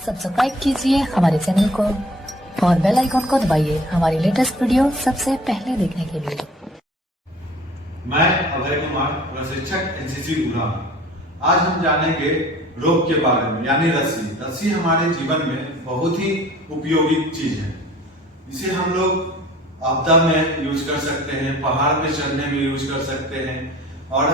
Subscribe कीजिए हमारे channel को और बेल आइकॉन को दबाइए हमारी लेटेस्ट वीडियो सबसे पहले देखने के लिए। मैं अभय कुमार, प्रशिक्षक एनसीसी गुना। आज हम जानेंगे रोप के बारे में, यानी रस्सी। रस्सी हमारे जीवन में बहुत ही उपयोगी चीज है। इसे हम लोग आपदा में यूज कर सकते हैं, पहाड़ पे चढ़ने में यूज कर सकते हैं और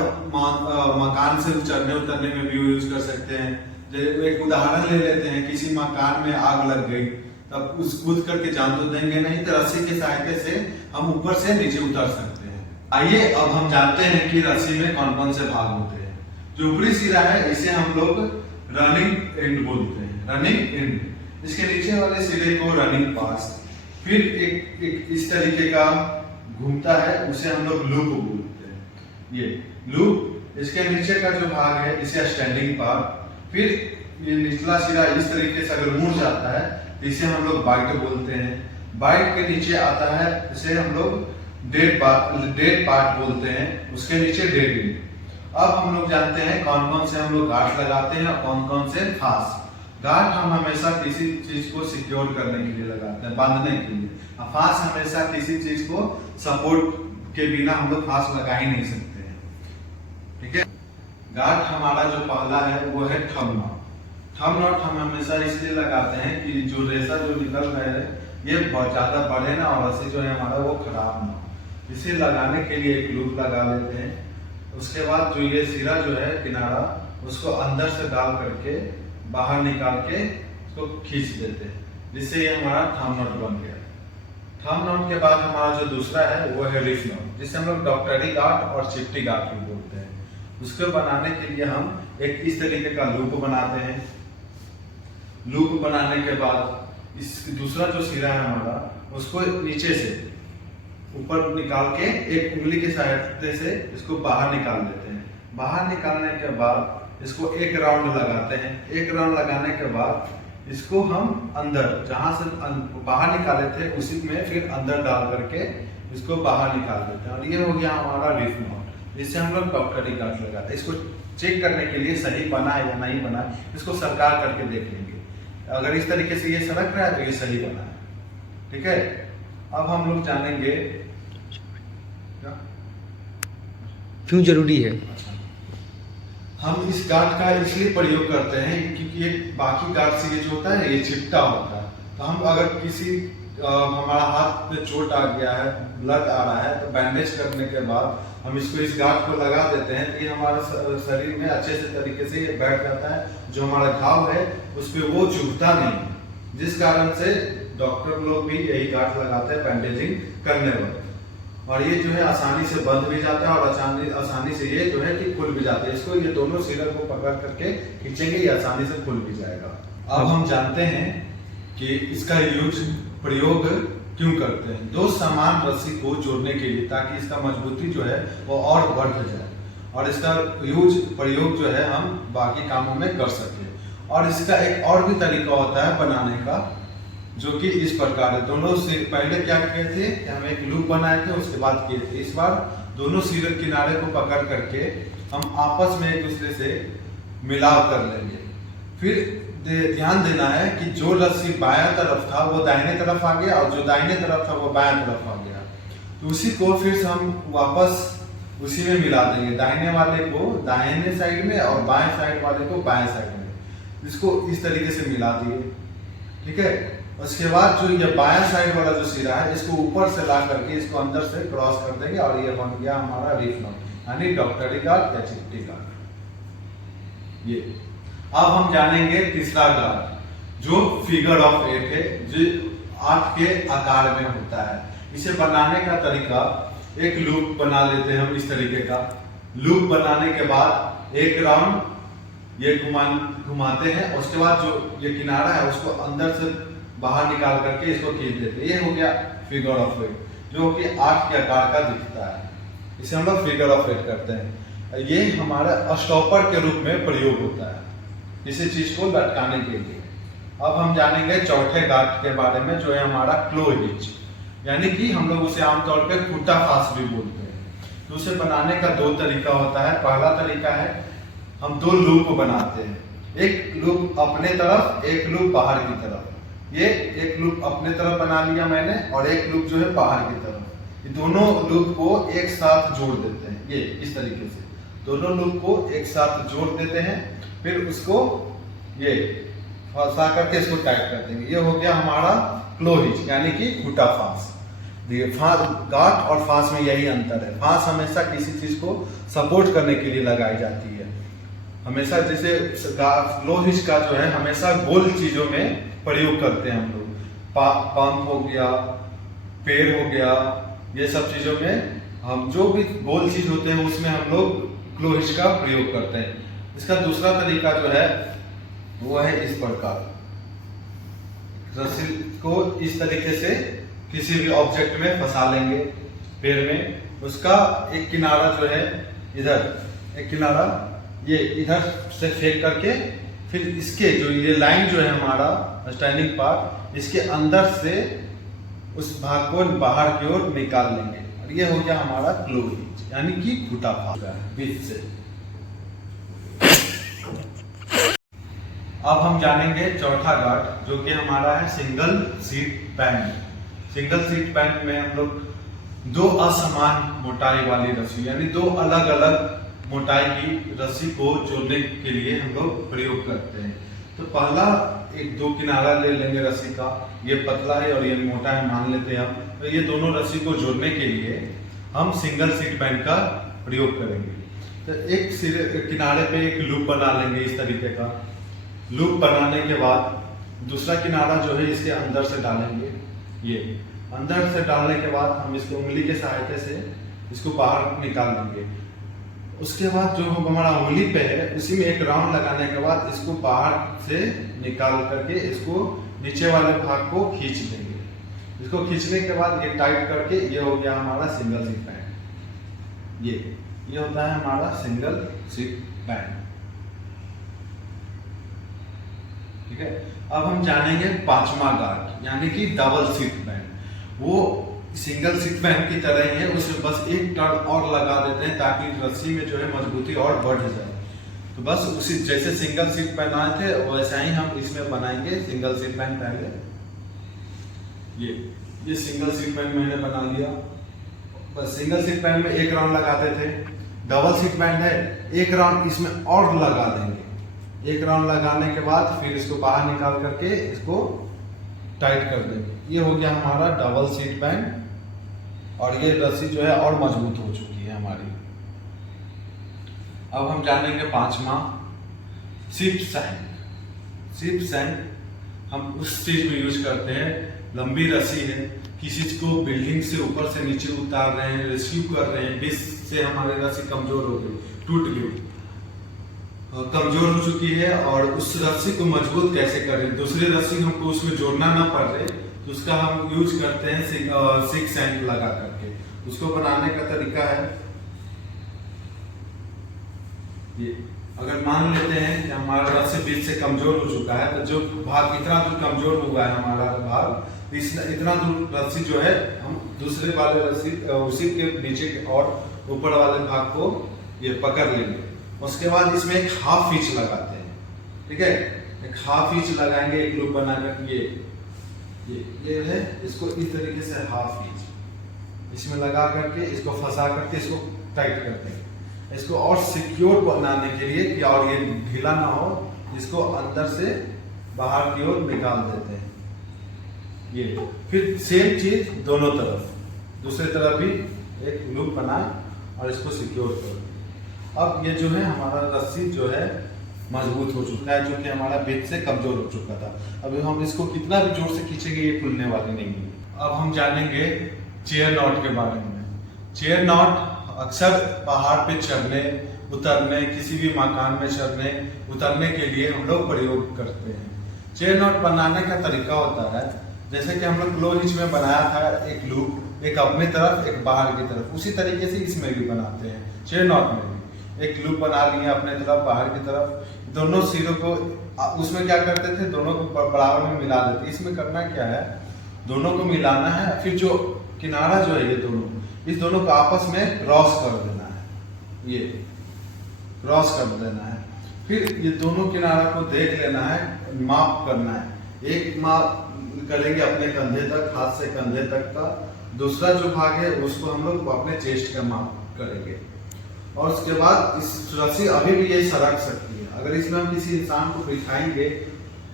मकान से चढ़ने उतरने में भी यूज कर सकते हैं। एक उदाहरण ले लेते हैं, किसी मकान में आग लग गई, तब उस कूद करके जान तो देंगे नहीं, तो रस्सी की सहायता से हम ऊपर से नीचे उतर सकते हैं। आइए अब हम जानते हैं कि रस्सी में कौन कौन से भाग होते हैं। जो ऊपरी सिरा है इसे हम लोग रनिंग एंड बोलते हैं, रनिंग एंड। इसके नीचे वाले सिरे को रनिंग पास। फिर एक इस तरीके का घूमता है, उसे हम लोग लूप बोलते हैं। ये लूप। इसके नीचे का जो भाग है इसे स्टैंडिंग पार्ट। फिर ये निचला सिरा इस तरीके से अगर मुड़ जाता है तो इसे हम लोग बाइट बोलते हैं। बाइट के नीचे आता है इसे हम लोग डेड पार्ट बोलते हैं, उसके नीचे डेड एंड। अब हम लोग जानते हैं कौन कौन से हम लोग गार्ड लगाते हैं और कौन कौन से फास। गार्ड हम हमेशा किसी चीज को सिक्योर करने के लिए लगाते हैं, बांधने के लिए। फास हमेशा किसी चीज को सपोर्ट के बिना हम लोग फास लगा ही नहीं सकते हैं, ठीक है। गार्ड हमारा जो पहला है वो है थंब नॉट। थंब नॉट हम हमेशा इसलिए लगाते हैं कि जो रेशा जो निकल रहे हैं ये बहुत ज्यादा बढ़े ना, और रस्सी जो है हमारा वो खराब ना हो। इसे लगाने के लिए एक लूप लगा लेते हैं। उसके बाद जो ये सिरा जो है किनारा, उसको अंदर से डाल करके बाहर निकाल के उसको खींच देते हैं, जिससे ये हमारा थंब नॉट बन गया। थंब नॉट के बाद हमारा जो दूसरा है वो है रिफ नॉट, जिसे हम लोग डॉक्टरी गार्ड और चिपटी गार्ड भी बोलते हैं। उसको बनाने के लिए हम एक इस तरीके का लूप बनाते हैं। लूप बनाने के बाद इस दूसरा जो सिरा है हमारा, उसको नीचे से ऊपर निकाल के एक उंगली की सहायता से इसको बाहर निकाल देते हैं। बाहर निकालने के बाद इसको एक राउंड लगाते हैं। एक राउंड लगाने के बाद इसको हम अंदर, जहां से बाहर निकाले थे उसी में फिर अंदर डाल करके इसको बाहर निकाल देते हैं, और ये हो गया हमारा रिफ नॉट। इससे हम लोग डॉक्टरी गार्ड लगाते हैं। इसको चेक करने के लिए सही बना है या नहीं बना है, इसको सरकार करके देख लेंगे। अगर इस तरीके से ये सरक रहा है तो ये सही बना है, ठीक है। अब हम लोग जानेंगे क्यों जरूरी है। हम इस गार्ड का इसलिए प्रयोग करते हैं क्योंकि ये बाकी गार्ड से ये जो होता है ये चिपटा होता है। तो हम अगर किसी हमारा हाथ पे चोट आ गया है, ब्लड आ रहा है, तो बैंडेज करने के बाद हम इसको इस गार्ड को लगा देते हैं, तो ये हमारे शरीर में अच्छे से तरीके से ये बैठ जाता है। जो हमारा घाव है उस पर वो चुभता नहीं, जिस कारण से डॉक्टर लोग भी यही गार्ड लगाते हैं बैंडेजिंग करने वक्त। और ये जो है आसानी से बंद भी जाता है और आसानी से ये जो है कि खुल भी जाता है। इसको ये दोनों सिरे को पकड़ करके खींचेंगे, ये आसानी से खुल भी जाएगा। अब हम जानते हैं कि इसका प्रयोग क्यों करते हैं। दो समान रस्सी को जोड़ने के लिए, ताकि इसका मजबूती जो है वो और बढ़ जाए, और इसका प्रयोग जो है हम बाकी कामों में कर सके। और इसका एक और भी तरीका होता है बनाने का, जो कि इस प्रकार है। दोनों सिर पहले क्या किए थे कि हम एक लूप बनाए थे, उसके बाद किए थे। इस बार दोनों सिर किनारे को पकड़ करके हम आपस में एक दूसरे से मिलाव कर लेंगे। फिर ध्यान देना है कि जो रस्सी बायां तरफ था वो दाहिने तरफ आ गया, और जो दाहिने तरफ था वो बायां तरफ आ गया। तो उसी को फिर से हम वापस उसी में मिला देंगे, दाहिने वाले को दाहिने साइड में और बाएं साइड वाले को बाएं साइड में। इसको इस तरीके से मिला दिए, ठीक है। उसके बाद जो ये बायां साइड वाला जो सिरा है, इसको ऊपर से ला करके इसको अंदर से क्रॉस कर देंगे, और ये बन गया हमारा रिफ नॉट, यानी डॉक्टरी गार्ड या चिपटी गार्ड। ये अब हम जानेंगे तीसरा गार्ड, जो फिगर ऑफ 8 है, जो 8 के आकार में होता है। इसे बनाने का तरीका, एक लूप बना लेते हैं हम इस तरीके का। लूप बनाने के बाद एक राउंड ये घुमाते हैं, उसके बाद जो ये किनारा है उसको अंदर से बाहर निकाल करके इसको खींच देते हैं। ये हो गया फिगर ऑफ 8, जो कि 8 के आकार का दिखता है। इसे हम लोग फिगर ऑफ 8 करते हैं। ये हमारा स्टॉपर के रूप में प्रयोग होता है, किसी चीज को लटकाने के लिए। अब हम जानेंगे चौथे गार्ड के बारे में, जो है हमारा क्लो हिच, यानी कि हम लोग उसे आमतौर पे खुट्टा फास भी बोलते हैं। तो उसे बनाने का दो तरीका होता है। पहला तरीका है हम दो लूप बनाते हैं। एक लूप अपने तरफ, एक लूप बाहर की तरफ। ये एक लूप अपने तरफ बना लिया मैंने और एक लूप जो है बाहर की तरफ। ये दोनों लूप को एक साथ जोड़ देते हैं, ये इस तरीके से दोनों लूप को एक साथ जोड़ देते हैं। फिर उसको ये फंसा करके इसको टाइट कर देंगे। ये हो गया हमारा क्लो हिच यानी कि खूटा फांस। गांठ और फांस में यही अंतर है। फांस हमेशा किसी चीज को सपोर्ट करने के लिए लगाई जाती है। हमेशा जैसे क्लो हिच का जो है हमेशा गोल चीजों में प्रयोग करते हैं हम लोग। पंप हो गया, पेड़ हो गया, ये सब चीजों में हम जो भी गोल चीज होते हैं उसमें हम लोग क्लो हिच का प्रयोग करते हैं। इसका दूसरा तरीका जो है वो है इस प्रकार, रस्सी को इस तरीके से किसी भी ऑब्जेक्ट में फंसा लेंगे पेड़ में। उसका एक किनारा जो है इधर, एक किनारा ये इधर से फेंक करके फिर इसके जो ये लाइन जो है हमारा स्टैंडिंग पार्ट, इसके अंदर से उस भाग को बाहर की ओर निकाल लेंगे और ये हो गया हमारा क्लो हिच यानी कि खूटा फांस बीच से। अब हम जानेंगे चौथा गांठ जो कि हमारा है single seat band. Single seat band में हम लोग दो असमान मोटाई वाली रस्सी यानी दो अलग अलग मोटाई की रस्सी को जोड़ने के लिए हम लोग प्रयोग करते हैं। तो पहला एक दो किनारा ले लेंगे रस्सी का, ये पतला है और ये मोटा है मान लेते हैं हम। तो ये दोनों रस्सी को जोड़ने के लिए हम सिंगल सीट बैंड का प्रयोग करेंगे। तो एक किनारे पे एक लूप बना लेंगे इस तरीके का। लूप बनाने के बाद दूसरा किनारा जो है इसके अंदर से डालेंगे। ये अंदर से डालने के बाद हम इसको उंगली के सहायता से इसको बाहर निकाल लेंगे। उसके बाद जो हमारा उंगली पे है उसी में एक राउंड लगाने के बाद इसको बाहर से निकाल करके इसको नीचे वाले भाग को खींच देंगे। इसको खींचने के बाद ये टाइट करके ये हो गया हमारा सिंगल सीट बैंड। ये होता है हमारा सिंगल सीट बैंड। ठीक है, अब हम जानेंगे पांचवा गांठ यानी कि डबल सीट बैंड। वो सिंगल सीट बैंड की तरह ही है, उसमें बस एक टर्न और लगा देते हैं ताकि रस्सी में जो है मजबूती और बढ़ जाए। तो बस उसी जैसे सिंगल सीट बनाए थे वैसा ही हम इसमें बनाएंगे सिंगल सीट बैंड। पहले ये सिंगल सीट बैंड मैंने बना लिया। बस सिंगल सीट बैंड में एक राउंड लगाते थे। डबल सीट बैंड है, एक राउंड इसमें और लगा देंगे। एक राउंड लगाने के बाद फिर इसको बाहर निकाल करके इसको टाइट कर देंगे। ये हो गया हमारा डबल सीट बैंड और ये रस्सी जो है और मजबूत हो चुकी है हमारी। अब हम जानेंगे पांचवा शिप सैंक। शिप सैंक हम उस चीज में यूज करते हैं, लंबी रस्सी है, किसी चीज को बिल्डिंग से ऊपर से नीचे उतार रहे हैं, रेस्क्यू कर रहे हैं, बीच से हमारी रस्सी कमजोर हो गई, टूट गई, कमजोर हो चुकी है और उस रस्सी को मजबूत कैसे करें, दूसरी रस्सी हमको उसमें जोड़ना ना पड़ रहे, तो उसका हम यूज करते हैं शिप सैंक लगा करके। उसको बनाने का तरीका है ये। अगर मान लेते हैं कि हमारा रस्सी बीच से कमजोर हो चुका है, तो जो भाग इतना दूर कमजोर हुआ है हमारा भाग, इतना दूर रस्सी जो है हम दूसरे वाले रस्सी उसी के नीचे और ऊपर वाले भाग को ये पकड़ लेंगे। उसके बाद इसमें एक हाफ इंच लगाते हैं। ठीक है, एक हाफ इंच लगाएंगे, एक लूप बनाकर ये है, इसको इस तरीके से हाफ इंच इसमें लगा करके इसको फंसा करके इसको टाइट करते हैं। इसको और सिक्योर बनाने के लिए कि और ये ढीला ना हो, इसको अंदर से बाहर की ओर निकाल देते हैं। ये फिर सेम चीज दोनों तरफ, दूसरे तरफ भी एक लूप बनाए और इसको सिक्योर करो। अब ये जो है हमारा रस्सी जो है मजबूत हो चुका है, जो कि हमारा बीच से कमजोर हो चुका था। अब हम इसको कितना भी जोर से खींचेंगे ये खुलने वाली नहीं है। अब हम जानेंगे चेयर नॉट के बारे में। चेयर नॉट अक्सर पहाड़ पे चढ़ने उतरने, किसी भी मकान में चढ़ने उतरने के लिए हम लोग प्रयोग करते हैं। चेयर नॉट बनाने का तरीका होता है जैसे कि हम लोग क्लो हिच में बनाया था, एक लूप, एक अपने तरफ एक बाहर की तरफ, उसी तरीके से इसमें भी बनाते हैं। चेयर नॉट में भी एक लूप बना लिया अपने तरफ बाहर की तरफ, दोनों सिरों को उसमें क्या करते थे, दोनों को बराबर में मिला देते। इसमें करना क्या है, दोनों को मिलाना है, फिर जो किनारा जो है ये दोनों, इस दोनों को आपस में क्रॉस कर देना है। ये क्रॉस कर देना है। फिर ये दोनों किनारा को देख लेना है, माप करना है। एक माप करेंगे अपने कंधे तक, हाथ से कंधे तक का। दूसरा जो भाग है उसको हम लोग अपने चेस्ट का माप करेंगे। और उसके बाद इस रस्सी अभी भी ये सरक सकती है। अगर इसमें हम किसी इंसान को बिठाएंगे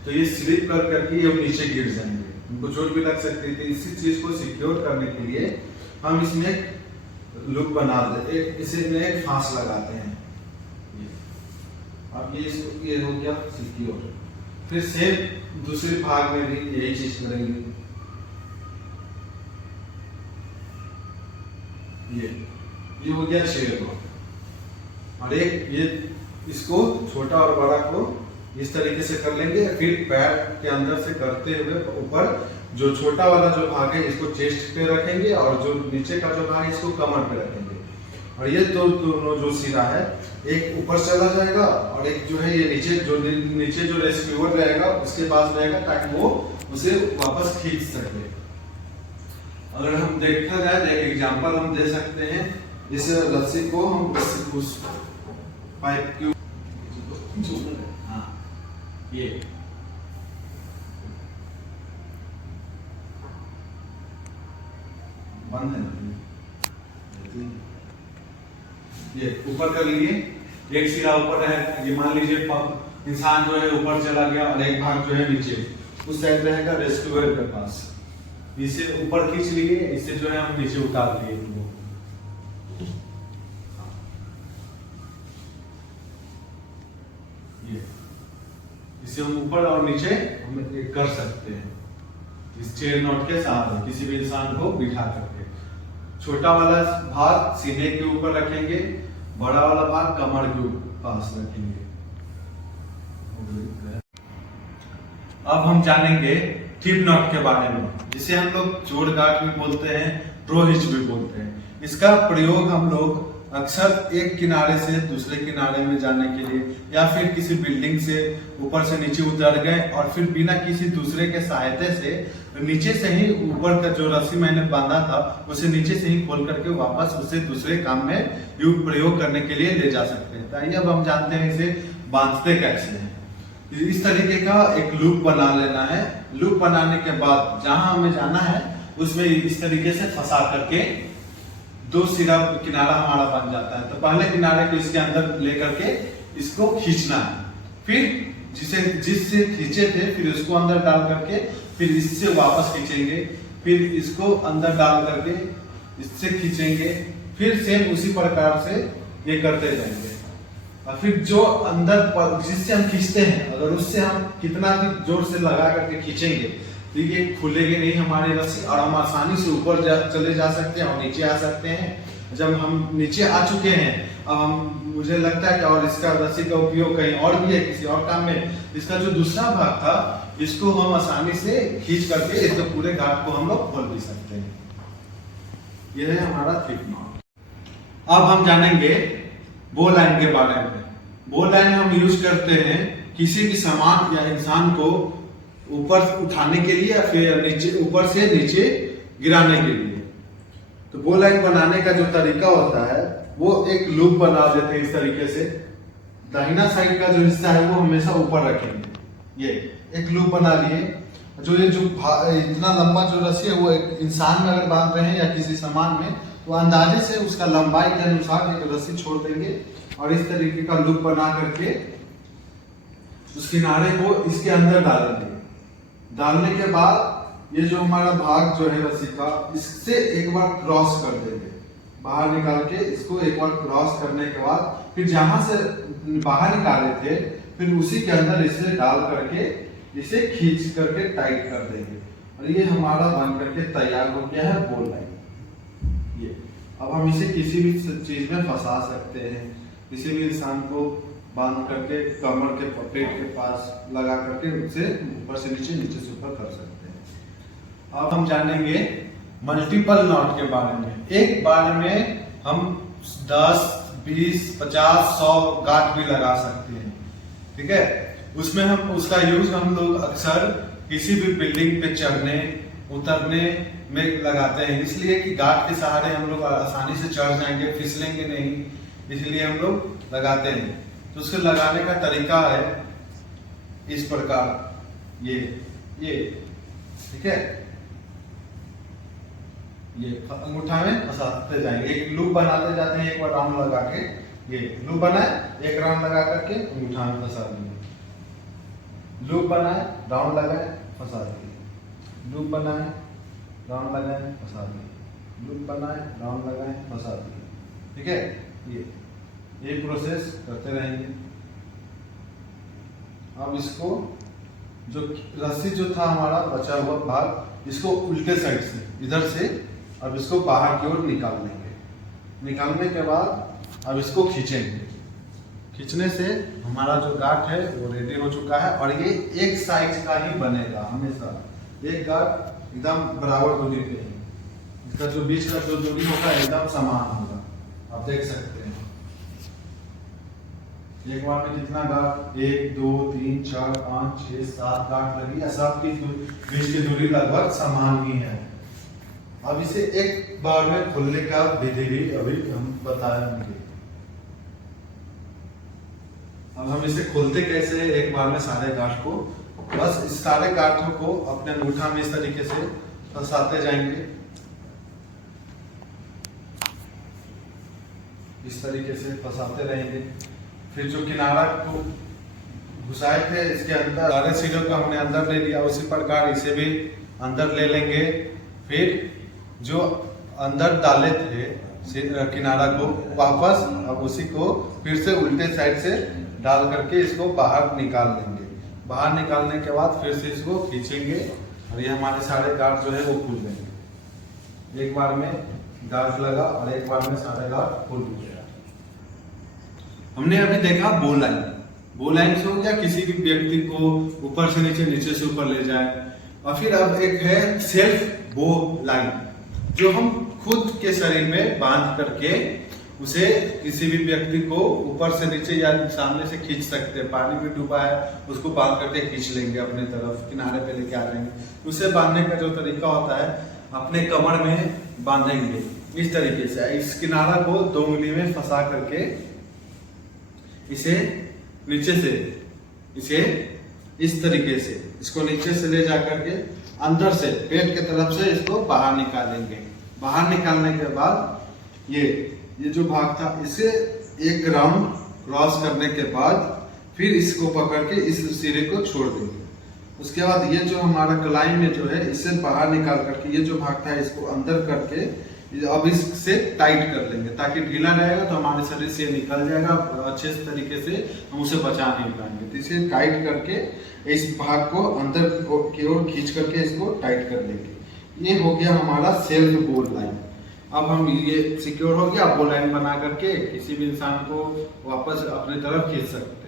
तो ये स्लिप कर करके ये नीचे गिर जाएंगे, उनको चोट भी लग सकती थी। इसी चीज को सिक्योर करने के लिए हम इसमें एक लुक बना दे, इसमें एक फांस लगाते हैं। अब ये हो गया सिक्योर। फिर सेम दूसरे भाग में भी यही चीज करेंगे। ये हो गया शेर। और एक ये इसको छोटा और बड़ा को इस तरीके से कर लेंगे। फिर पैर के अंदर से करते हुए ऊपर जो छोटा वाला जो भाग है इसको चेस्ट पे रखेंगे और जो नीचे का जो भाग है इसको कमर पे रखेंगे। और ये दोनों जो सिरा है एक ऊपर चला जाएगा और एक जो है ये नीचे जो रेस्क्यूअर रहेगा उसके पास रहेगा, ताकि वो उसे वापस खींच सके। अगर हम देखा जाए तो एक एग्जांपल हम दे सकते हैं। इस रस्सी को हम उस पाइप के ये बंद है, ये ऊपर कर लिए। एक सिरा ऊपर है, ये मान लीजिए इंसान जो है ऊपर चला गया और एक भाग जो है नीचे उस साइड रहेगा रेस्क्यूअर के पास। इसे ऊपर खींच लिए, इससे जो है हम नीचे उतार लिए। इसे हम ऊपर और नीचे हम कर सकते हैं इस चेन नॉट के साथ किसी भी इंसान को बिठा करके। छोटा वाला भाग सीने के ऊपर रखेंगे, बड़ा वाला भाग कमर के पास रखेंगे। अब हम जानेंगे टिप नॉट के बारे में, जिसे हम लोग जोड़ गांठ भी बोलते हैं, ट्रो हिच भी बोलते हैं। इसका प्रयोग हम लोग अक्सर एक किनारे से दूसरे किनारे में जाने के लिए, या फिर किसी बिल्डिंग से ऊपर से नीचे उतर गए और फिर बिना किसी दूसरे के सहायता से नीचे से ही ऊपर का जो रस्सी मैंने बांधा था उसे नीचे से ही खोल करके वापस उसे दूसरे काम में प्रयोग करने के लिए ले जा सकते हैं। तो अब हम जानते हैं इसे बांधते कैसे हैं। इस तरीके का एक लूप बना लेना है। लूप बनाने के बाद जहां हमें जाना है उसमें इस तरीके से फंसा करके दो सिरा किनारा हमारा बन जाता है। तो पहले किनारे को इसके अंदर लेकर के इसको खींचना है, फिर जिससे खींचे थे फिर उसको अंदर डाल करके फिर इससे वापस खींचेंगे, फिर इसको अंदर डाल करके इससे खींचेंगे, फिर सेम उसी प्रकार से ये करते जाएंगे। और फिर जो अंदर जिससे हम खींचते हैं अगर उससे हम कितना भी जोर से लगा करके खींचेंगे तो ये खुलेगी नहीं हमारी रस्सी और हम आसानी से ऊपर चले जा सकते हैं और नीचे आ सकते हैं। जब हम नीचे आ चुके हैं अब हम मुझे लगता है कि और इसका रस्सी का उपयोग कहीं और भी है किसी और काम में। इसका जो दूसरा भाग था इसको हम आसानी से खींच करके इसके पूरे घाट को हम लोग खोल भी सकते हैं। यह है हमारा टिप नॉट। अब हम जानेंगे बो लाइन के बारे में। बो लाइन हम यूज करते हैं किसी भी सामान या इंसान को ऊपर उठाने के लिए या फिर नीचे ऊपर से नीचे गिराने के लिए। तो बो लाइन बनाने का जो तरीका होता है वो एक लूप बना देते हैं इस तरीके से। दाहिना साइड का जो हिस्सा है वो हमेशा ऊपर रखेंगे। ये एक लूप बना लिए। जो ये जो इतना लंबा जो रस्सी है वो एक इंसान में अगर बांध रहे हैं या किसी सामान में तो अंदाजे से उसका लंबाई के अनुसार एक रस्सी छोड़ देंगे और इस तरीके का लूप बना करके उस किनारे को इसके अंदर डालेंगे। डालने के बाद ये जो हमारा भाग जो है रस्सी का इससे एक बार क्रॉस कर देंगे, बाहर निकाल के इसको एक बार क्रॉस करने के बाद फिर जहां से बाहर निकाले थे फिर उसी के अंदर इसे डाल करके इसे खींच करके टाइट कर देंगे और ये हमारा बन करके तैयार हो गया है बो लाइन। ये अब हम इसे किसी भी चीज में फंसा सकते हैं, किसी भी इंसान को बांध करके कमर के पेट के पास लगा करके उसे ऊपर से नीचे नीचे से ऊपर कर सकते हैं। अब हम जानेंगे मल्टीपल नॉट के बारे में। एक बार में हम 10, 20, 50, 100 गांठ भी लगा सकते हैं। ठीक है, उसमें हम उसका यूज हम लोग अक्सर किसी भी बिल्डिंग पे चढ़ने उतरने में लगाते हैं, इसलिए कि गांठ के सहारे हम लोग आसानी से चढ़ जाएंगे, फिसलेंगे नहीं, इसलिए हम लोग लगाते हैं। तो उसको लगाने का तरीका है इस प्रकार, ये ठीक है, ये अंगूठा में फंसाते जाएंगे, एक लूप बनाते जाते हैं, एक बार राउंड लगा के, ये लूप बनाए, एक राउंड लगा करके अंगूठा में फंसा दिए, लूप बनाए, राउंड लगाए, फंसा दिए, लूप बनाए, राउंड लगाए, फंसा दिए, लूप बनाए, राउंड लगाए, फंसा दिए, ठीक है। ये प्रोसेस करते रहेंगे। अब इसको जो रस्सी जो था हमारा बचा हुआ भाग, इसको उल्टे साइड से इधर से अब इसको बाहर की ओर निकाल लेंगे। निकालने के बाद अब इसको खींचेंगे। खींचने से हमारा जो गांठ है वो रेडी हो चुका है और ये एक साइज का ही बनेगा हमेशा। एक गांठ एकदम बराबर दूरी पे है, इसका जो बीच का जो दूरी होगा एकदम समान होगा। आप देख सकते हैं एक बार में कितना गांठ, 1 2 3 4 5 6 7 गांठ लगी है, सबकी बीच की दूरी लगभग समान ही है। अब इसे एक बार में खोलने का विधि भी अभी हम बताएंगे। अब हम इसे खोलते कैसे है, एक बार में सारे गांठ को, बस इस सारे गांठों को अपने अंगूठा में इस तरीके से फंसाते जाएंगे, इस तरीके से फंसाते रहेंगे। फिर जो किनारा को घुसाए थे इसके अंदर, सारे सीढ़ियों को हमने अंदर ले लिया, उसी प्रकार इसे भी अंदर ले लेंगे। फिर जो अंदर डाले थे किनारा को वापस, अब उसी को फिर से उल्टे साइड से डाल करके इसको बाहर निकाल लेंगे। बाहर निकालने के बाद फिर से इसको खींचेंगे और ये हमारे सारे गांठ जो है वो खुल जाएंगे। एक बार में गांठ लगा और एक बार में सारे गांठ खुल गया। हमने अभी देखा बो लाइन। बो लाइन से हो गया, किसी भी व्यक्ति को ऊपर से नीचे, नीचे से ऊपर ले जाए। और फिर अब एक है सेल्फ बो लाइन, जो हम खुद के शरीर में बांध करके उसे किसी भी व्यक्ति को ऊपर से नीचे या सामने से खींच सकते हैं। पानी में डूबा है उसको बांध करके खींच लेंगे, अपने तरफ किनारे पे लेके आ जाएंगे। उसे बांधने का जो तरीका होता है, अपने कमर में बांधेंगे इस तरीके से। इस किनारा को 2 उंगली में फंसा करके इसे नीचे से, इसे इस तरीके से, इसको नीचे से ले जाकर के अंदर से पेट की तरफ से इसको बाहर निकालेंगे। बाहर निकालने के बाद ये जो भाग था, इसे एक राउंड क्रॉस करने के बाद फिर इसको पकड़ के इस सिरे को छोड़ देंगे। उसके बाद ये जो हमारा कलाई में जो है, इसे बाहर निकाल करके ये जो भाग था इसको अंदर करके अब इससे टाइट कर लेंगे, ताकि ढीला रहेगा तो हमारे शरीर से निकल जाएगा, अच्छे तरीके से हम उसे बचा नहीं पाएंगे। तो इसे टाइट करके इस भाग को अंदर की ओर खींच करके इसको टाइट कर लेंगे। ये हो गया हमारा सेल्फ बो लाइन। अब हम ये सिक्योर हो गया, बो लाइन बना करके किसी भी इंसान को वापस अपनी तरफ खींच सकते हैं।